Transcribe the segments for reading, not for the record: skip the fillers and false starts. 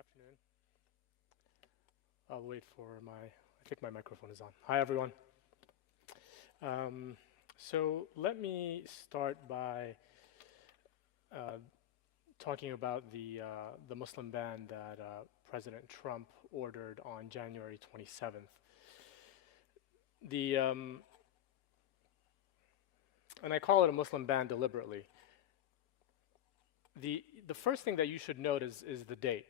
afternoon. I'll wait for I think my microphone is on. Hi, everyone. So let me start by talking about the Muslim ban that President Trump ordered on January 27th. And I call it a Muslim ban deliberately. The first thing that you should note is the date.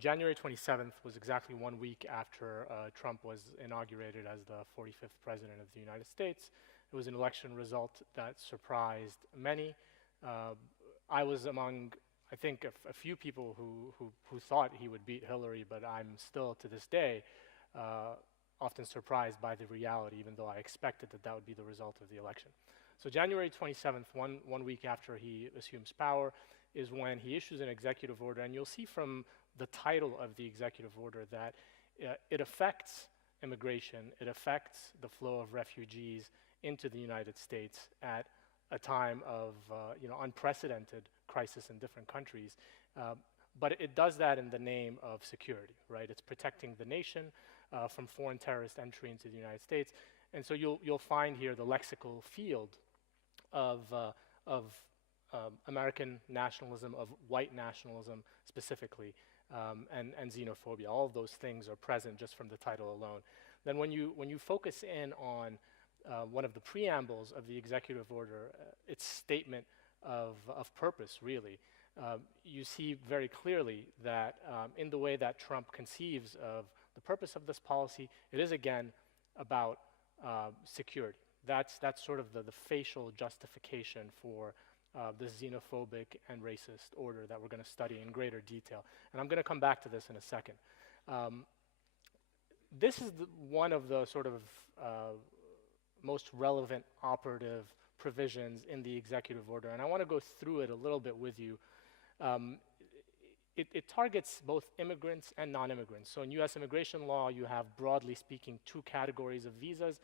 January 27th was exactly 1 week after Trump was inaugurated as the 45th President of the United States. It was an election result that surprised many. I was among, I think, a few people who thought he would beat Hillary, but I'm still, to this day, often surprised by the reality, even though I expected that would be the result of the election. So January 27th, one week after he assumes power, is when he issues an executive order, and you'll see from the title of the executive order that it affects immigration, it affects the flow of refugees into the United States at a time of unprecedented crisis in different countries. But it does that in the name of security, right? It's protecting the nation from foreign terrorist entry into the United States. And so you'll find here the lexical field of American nationalism, of white nationalism specifically, and xenophobia. All of those things are present just from the title alone. Then when you focus in on one of the preambles of the executive order, its statement of purpose, really, you see very clearly that in the way that Trump conceives of the purpose of this policy, it is again about security. That's sort of the facial justification for this xenophobic and racist order that we're going to study in greater detail. And I'm going to come back to this in a second. This is one of the sort of most relevant operative provisions in the executive order, and I want to go through it a little bit with you. It targets both immigrants and non-immigrants. So in U.S. immigration law, you have, broadly speaking, two categories of visas.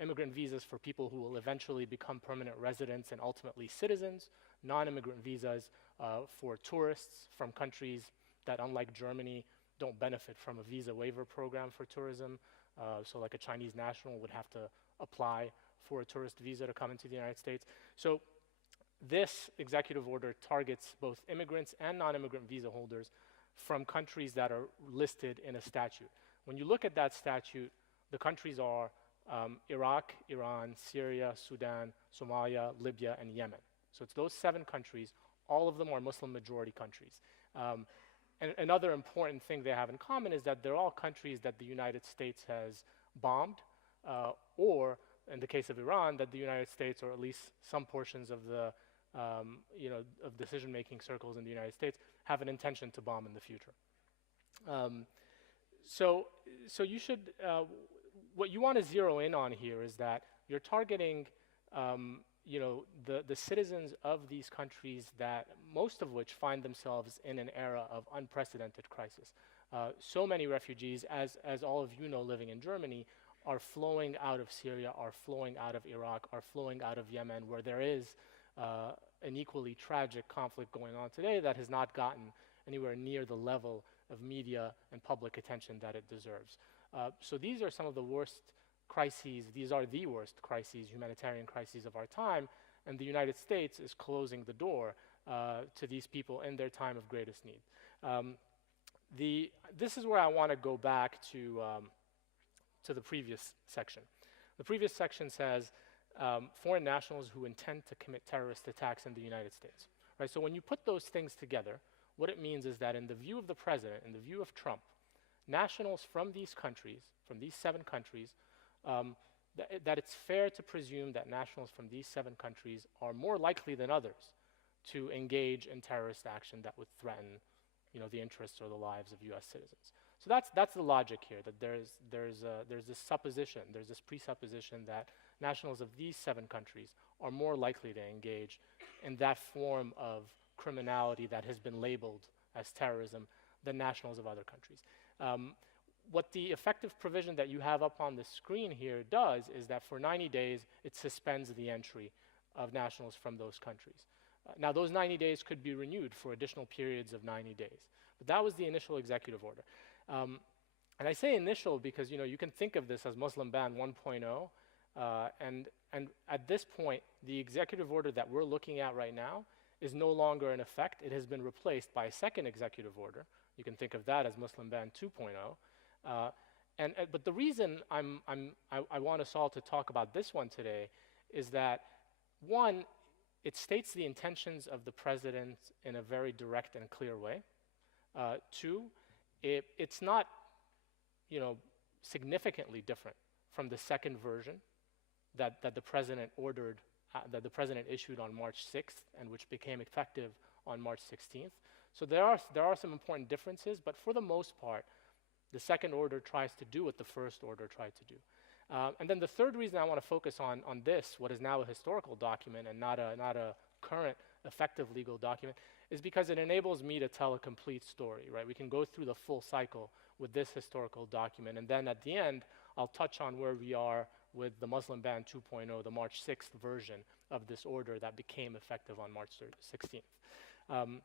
Immigrant visas for people who will eventually become permanent residents and ultimately citizens. Non-immigrant visas for tourists from countries that, unlike Germany, don't benefit from a visa waiver program for tourism. So like a Chinese national would have to apply for a tourist visa to come into the United States. So this executive order targets both immigrants and non-immigrant visa holders from countries that are listed in a statute. When you look at that statute, the countries are Iraq, Iran, Syria, Sudan, Somalia, Libya, and Yemen. So it's those 7 countries. All of them are Muslim majority countries. And another important thing they have in common is that they're all countries that the United States has bombed, or in the case of Iran, that the United States, or at least some portions of the of decision-making circles in the United States, have an intention to bomb in the future. So you should. What you want to zero in on here is that you're targeting, the citizens of these countries that most of which find themselves in an era of unprecedented crisis. So many refugees, as all of you know, living in Germany, are flowing out of Syria, are flowing out of Iraq, are flowing out of Yemen, where there is an equally tragic conflict going on today that has not gotten anywhere near the level of media and public attention that it deserves. So these are some of the worst crises. These are the worst crises, humanitarian crises of our time, and the United States is closing the door to these people in their time of greatest need. This is where I want to go back to the previous section. The previous section says foreign nationals who intend to commit terrorist attacks in the United States. Right? So when you put those things together, what it means is that in the view of the president, in the view of Trump, nationals from these countries, from these 7 countries, that it's fair to presume that nationals from these 7 countries are more likely than others to engage in terrorist action that would threaten, the interests or the lives of U.S. citizens. So that's the logic here. That there's this supposition, there's this presupposition that nationals of these 7 countries are more likely to engage in that form of criminality that has been labeled as terrorism than nationals of other countries. What the effective provision that you have up on the screen here does is that for 90 days, it suspends the entry of nationals from those countries. Now, those 90 days could be renewed for additional periods of 90 days. But that was the initial executive order. And I say initial because you can think of this as Muslim ban 1.0, and at this point, the executive order that we're looking at right now is no longer in effect. It has been replaced by a second executive order. You can think of that as Muslim ban 2.0. But the reason I want us all to talk about this one today is that, one, it states the intentions of the president in a very direct and clear way. Two, it's not significantly different from the second version that the president ordered, that the president issued on March 6th, and which became effective on March 16th. So there are some important differences, but for the most part, the second order tries to do what the first order tried to do. And then the third reason I want to focus on this, what is now a historical document and not a current effective legal document, is because it enables me to tell a complete story, right? We can go through the full cycle with this historical document, and then at the end, I'll touch on where we are with the Muslim ban 2.0, the March 6th version of this order that became effective on March 16th.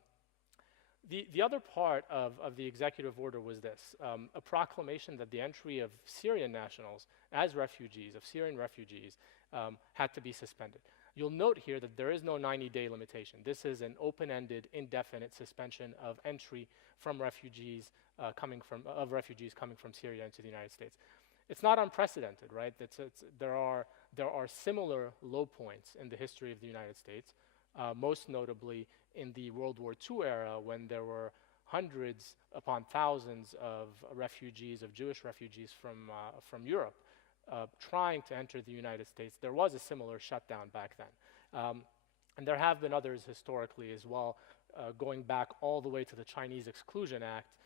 The other part of the executive order was this, a proclamation that the entry of Syrian nationals as refugees, of Syrian refugees, had to be suspended. You'll note here that there is no 90-day limitation. This is an open-ended, indefinite suspension of entry from refugees coming from Syria into the United States. It's not unprecedented, right? There are similar low points in the history of the United States, most notably in the World War II era, when there were hundreds upon thousands of refugees, of Jewish refugees from Europe, trying to enter the United States. There was a similar shutdown back then. And there have been others historically as well, going back all the way to the Chinese Exclusion Act,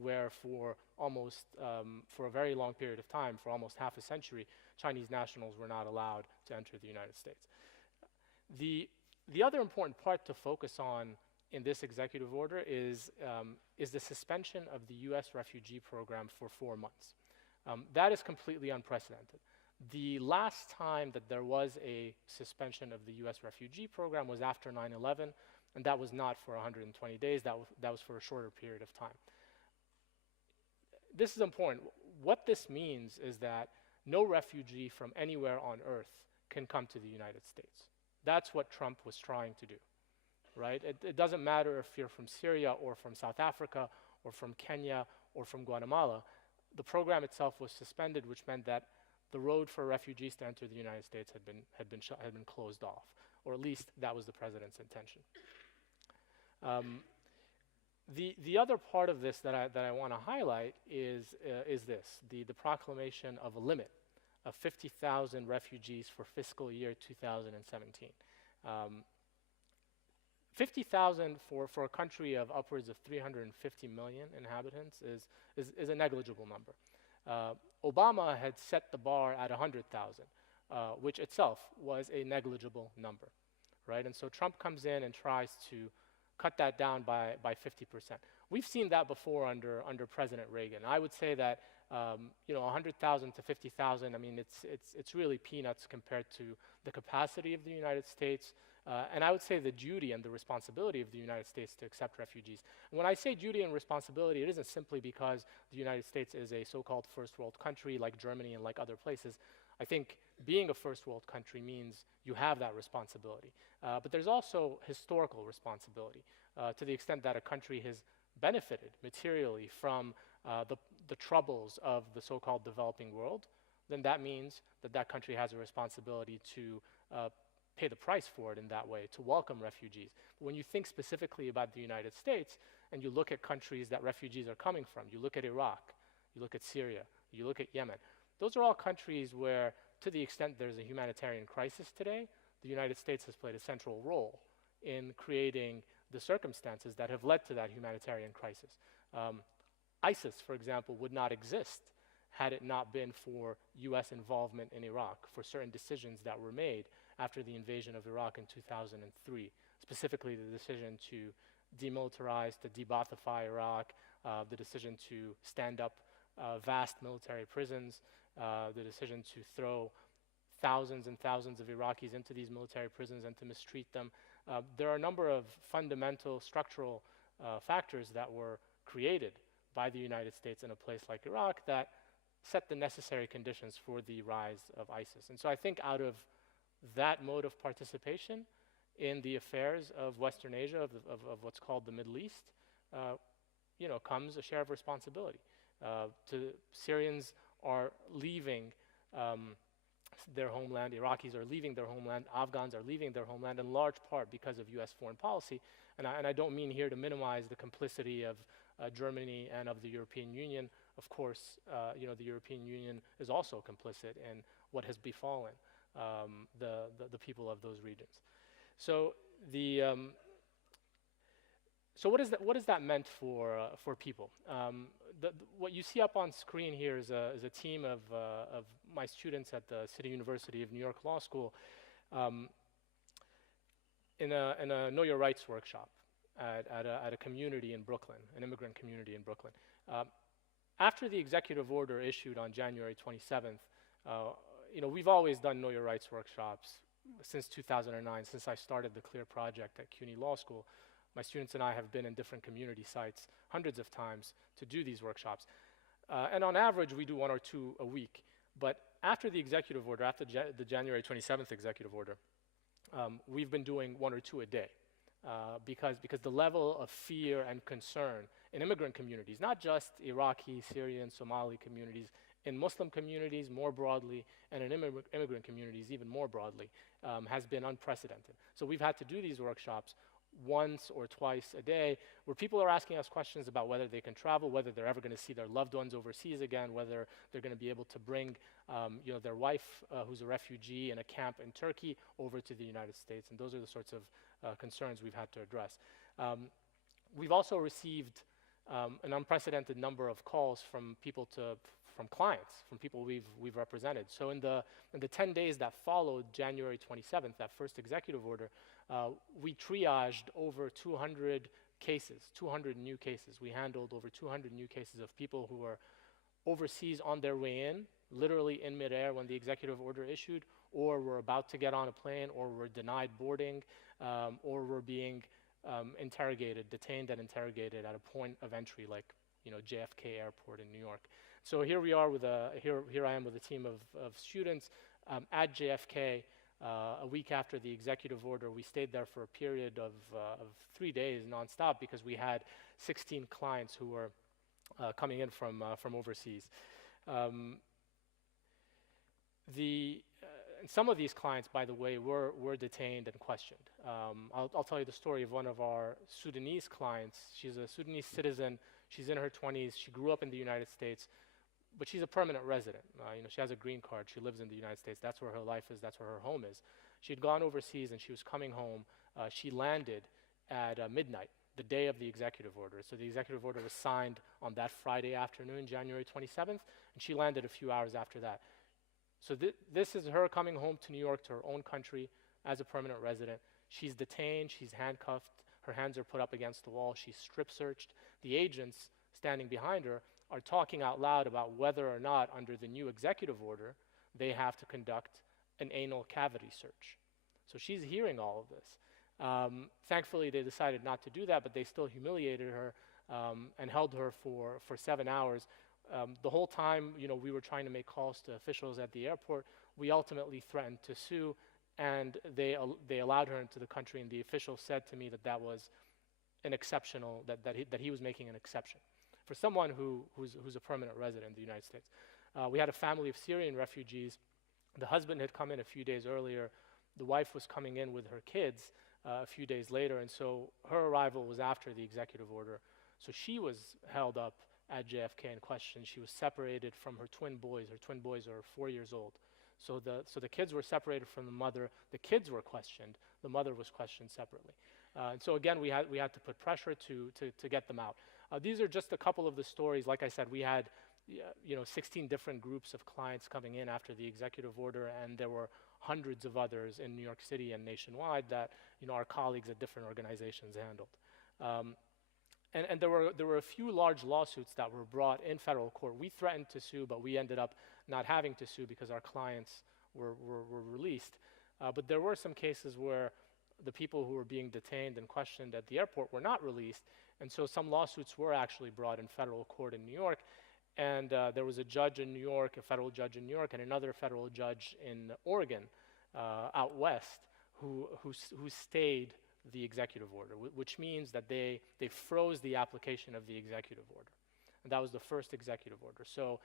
where for a very long period of time, for almost half a century, Chinese nationals were not allowed to enter the United States. The other important part to focus on in this executive order is the suspension of the U.S. refugee program for 4 months. That is completely unprecedented. The last time that there was a suspension of the U.S. refugee program was after 9/11, and that was not for 120 days. That was for a shorter period of time. This is important. What this means is that no refugee from anywhere on earth can come to the United States. That's what Trump was trying to do, right? It doesn't matter if you're from Syria or from South Africa or from Kenya or from Guatemala. The program itself was suspended, which meant that the road for refugees to enter the United States had been closed off, or at least that was the president's intention. The other part of this that I want to highlight is this: the proclamation of a limit of 50,000 refugees for fiscal year 2017. 50,000 for a country of upwards of 350 million inhabitants is a negligible number. Obama had set the bar at 100,000, which itself was a negligible number, right? And so Trump comes in and tries to cut that down by 50%. We've seen that before under President Reagan. I would say that 100,000 to 50,000. I mean, it's really peanuts compared to the capacity of the United States, and I would say the duty and the responsibility of the United States to accept refugees. And when I say duty and responsibility, it isn't simply because the United States is a so-called first world country like Germany and like other places. I think being a first world country means you have that responsibility. But there's also historical responsibility to the extent that a country has benefited materially from the troubles of the so-called developing world, then that means that country has a responsibility to pay the price for it in that way, to welcome refugees. But when you think specifically about the United States and you look at countries that refugees are coming from, you look at Iraq, you look at Syria, you look at Yemen, those are all countries where, to the extent there's a humanitarian crisis today, the United States has played a central role in creating the circumstances that have led to that humanitarian crisis. ISIS, for example, would not exist had it not been for U.S. involvement in Iraq, for certain decisions that were made after the invasion of Iraq in 2003, specifically the decision to demilitarize, to de-Ba'athify Iraq, the decision to stand up vast military prisons, the decision to throw thousands and thousands of Iraqis into these military prisons and to mistreat them. There are a number of fundamental structural factors that were created by the United States in a place like Iraq that set the necessary conditions for the rise of ISIS. And so I think out of that mode of participation in the affairs of Western Asia, of what's called the Middle East, comes a share of responsibility. Syrians are leaving their homeland, Iraqis are leaving their homeland, Afghans are leaving their homeland in large part because of US foreign policy. And I don't mean here to minimize the complicity of Germany and of the European Union. Of course, the European Union is also complicit in what has befallen the people of those regions. So so what is that meant for people? What you see up on screen here is a team of my students at the City University of New York Law School in a Know Your Rights workshop at a community in Brooklyn, an immigrant community in Brooklyn. After the executive order issued on January 27th, we've always done Know Your Rights workshops since 2009, since I started the CLEAR project at CUNY Law School. My students and I have been in different community sites hundreds of times to do these workshops. And on average, we do 1 or 2 a week. But after the executive order, after the January 27th executive order, we've been doing 1 or 2 a day. Because the level of fear and concern in immigrant communities, not just Iraqi, Syrian, Somali communities, in Muslim communities more broadly, and in immigrant communities even more broadly, has been unprecedented. So we've had to do these workshops once or twice a day, where people are asking us questions about whether they can travel, whether they're ever going to see their loved ones overseas again, whether they're going to be able to bring their wife, who's a refugee in a camp in Turkey, over to the United States. And those are the sorts of concerns we've had to address. We've also received an unprecedented number of calls from clients, from people we've represented. So in the 10 days that followed January 27th, that first executive order, we triaged over 200 cases, 200 new cases. We handled over 200 new cases of people who were overseas on their way in, literally in midair when the executive order issued, or were about to get on a plane, or were denied boarding, or were being detained and interrogated at a point of entry like JFK Airport in New York. So here we are here I am with a team of students at JFK. A week after the executive order, we stayed there for a period of 3 days nonstop because we had 16 clients who were coming in from overseas. And some of these clients, by the way, were detained and questioned. I'll tell you the story of one of our Sudanese clients. She's a Sudanese citizen. She's in her 20s. She grew up in the United States, but she's a permanent resident. She has a green card. She lives in the United States. That's where her life is. That's where her home is. She had gone overseas and she was coming home. She landed at midnight, the day of the executive order. So the executive order was signed on that Friday afternoon, January 27th, and she landed a few hours after that. So this is her coming home to New York, to her own country, as a permanent resident. She's detained. She's handcuffed. Her hands are put up against the wall. She's strip searched. The agents standing behind her are talking out loud about whether or not, under the new executive order, they have to conduct an anal cavity search. So she's hearing all of this. Thankfully, they decided not to do that, but they still humiliated her and held her for 7 hours. The whole time, we were trying to make calls to officials at the airport. We ultimately threatened to sue, and they allowed her into the country, and the official said to me that was an exceptional, that he was making an exception for someone who's a permanent resident in the United States. We had a family of Syrian refugees. The husband had come in a few days earlier. The wife was coming in with her kids a few days later, and so her arrival was after the executive order. So she was held up at JFK and questioned. She was separated from her twin boys. Her twin boys are 4 years old. So the kids were separated from the mother. The kids were questioned. The mother was questioned separately. And so again, we had to put pressure to get them out. These are just a couple of the stories. Like I said, we had 16 different groups of clients coming in after the executive order, and there were hundreds of others in New York City and nationwide that our colleagues at different organizations handled. And there were a few large lawsuits that were brought in federal court. We threatened to sue, but we ended up not having to sue because our clients were released. But there were some cases where the people who were being detained and questioned at the airport were not released. And so some lawsuits were actually brought in federal court in New York. And there was a judge in New York, a federal judge in New York, and another federal judge in Oregon, out west, who stayed the executive order, which means that they froze the application of the executive order. And that was the first executive order. So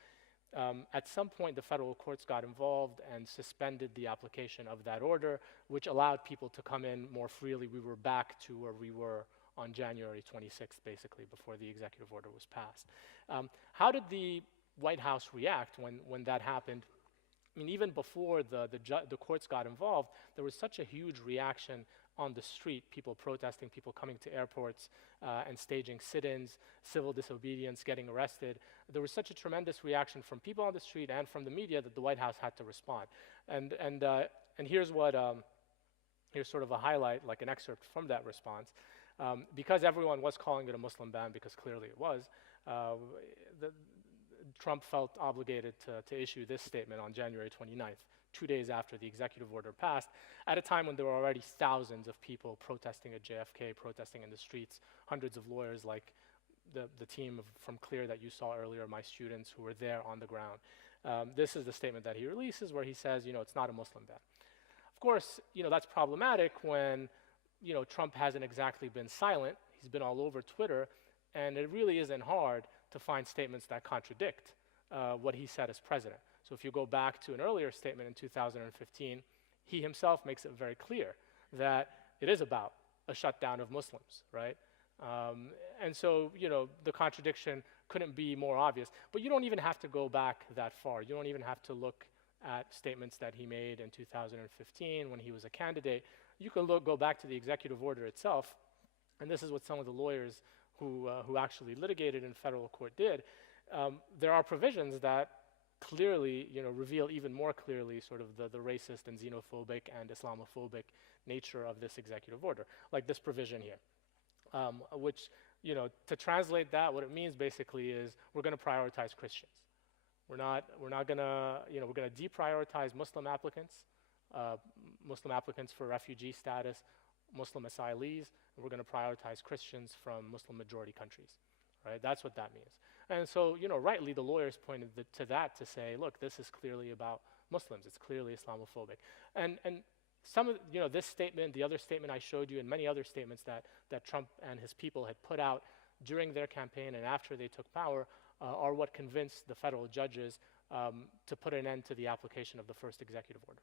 at some point, the federal courts got involved and suspended the application of that order, which allowed people to come in more freely. We were back to where we were on January 26th, basically, before the executive order was passed. How did the White House react when that happened? I mean, even before the courts got involved, there was such a huge reaction on the street, people protesting, people coming to airports and staging sit-ins, civil disobedience, getting arrested. There was such a tremendous reaction from people on the street and from the media that the White House had to respond. And here's what, here's sort of a highlight, like an excerpt from that response. Because everyone was calling it a Muslim ban, because clearly it was, Trump felt obligated to issue this statement on January 29th, 2 days after the executive order passed, at a time when there were already thousands of people protesting at JFK, protesting in the streets, hundreds of lawyers like the team from CLEAR that you saw earlier, my students who were there on the ground. This is the statement that he releases where he says, it's not a Muslim ban. Of course, that's problematic when, Trump hasn't exactly been silent. He's been all over Twitter, and it really isn't hard to find statements that contradict what he said as president. So if you go back to an earlier statement in 2015, he himself makes it very clear that it is about a shutdown of Muslims, right? And so, the contradiction couldn't be more obvious. But you don't even have to go back that far. You don't even have to look at statements that he made in 2015 when he was a candidate. You can go back to the executive order itself, and this is what some of the lawyers who actually litigated in federal court did. There are provisions that clearly, reveal even more clearly sort of the racist and xenophobic and Islamophobic nature of this executive order, like this provision here, which, to translate that, what it means basically is we're going to prioritize Christians. We're not going to, we're going to deprioritize Muslim applicants for refugee status, Muslim asylees, and we're going to prioritize Christians from Muslim majority countries, right? That's what that means. And so, rightly, the lawyers pointed to that to say, look, this is clearly about Muslims. It's clearly Islamophobic. And some of, this statement, the other statement I showed you, and many other statements that Trump and his people had put out during their campaign and after they took power are what convinced the federal judges to put an end to the application of the first executive order.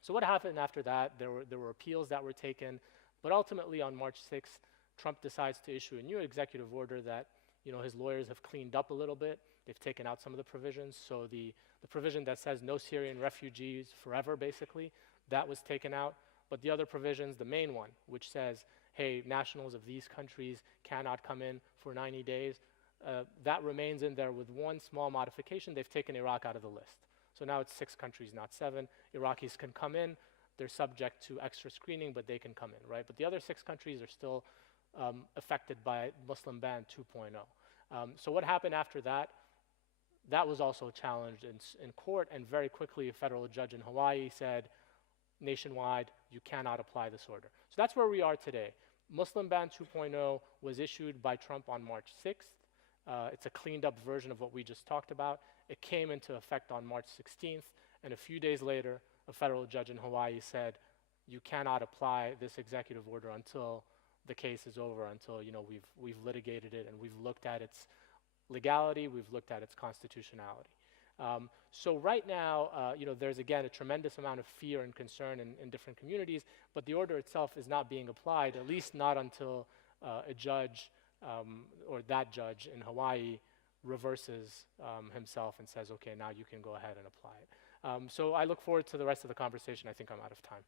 So what happened after that? There were appeals that were taken, but ultimately on March 6th, Trump decides to issue a new executive order that his lawyers have cleaned up a little bit. They've taken out some of the provisions. So the provision that says no Syrian refugees forever, basically, that was taken out. But the other provisions, the main one, which says, hey, nationals of these countries cannot come in for 90 days, that remains in there with one small modification. They've taken Iraq out of the list. So now it's 6 countries, not 7. Iraqis can come in. They're subject to extra screening, but they can come in, right? But the other 6 countries are still affected by Muslim ban 2.0. So what happened after that? That was also challenged in court, and very quickly a federal judge in Hawaii said, nationwide, you cannot apply this order. So that's where we are today. Muslim ban 2.0 was issued by Trump on March 6th. It's a cleaned up version of what we just talked about. It came into effect on March 16th, and a few days later, a federal judge in Hawaii said, you cannot apply this executive order until the case is over, until we've litigated it and we've looked at its legality, we've looked at its constitutionality. So right now, there's again a tremendous amount of fear and concern in different communities, but the order itself is not being applied, at least not until a judge or that judge in Hawaii reverses himself and says, okay, now you can go ahead and apply it. So I look forward to the rest of the conversation. I think I'm out of time.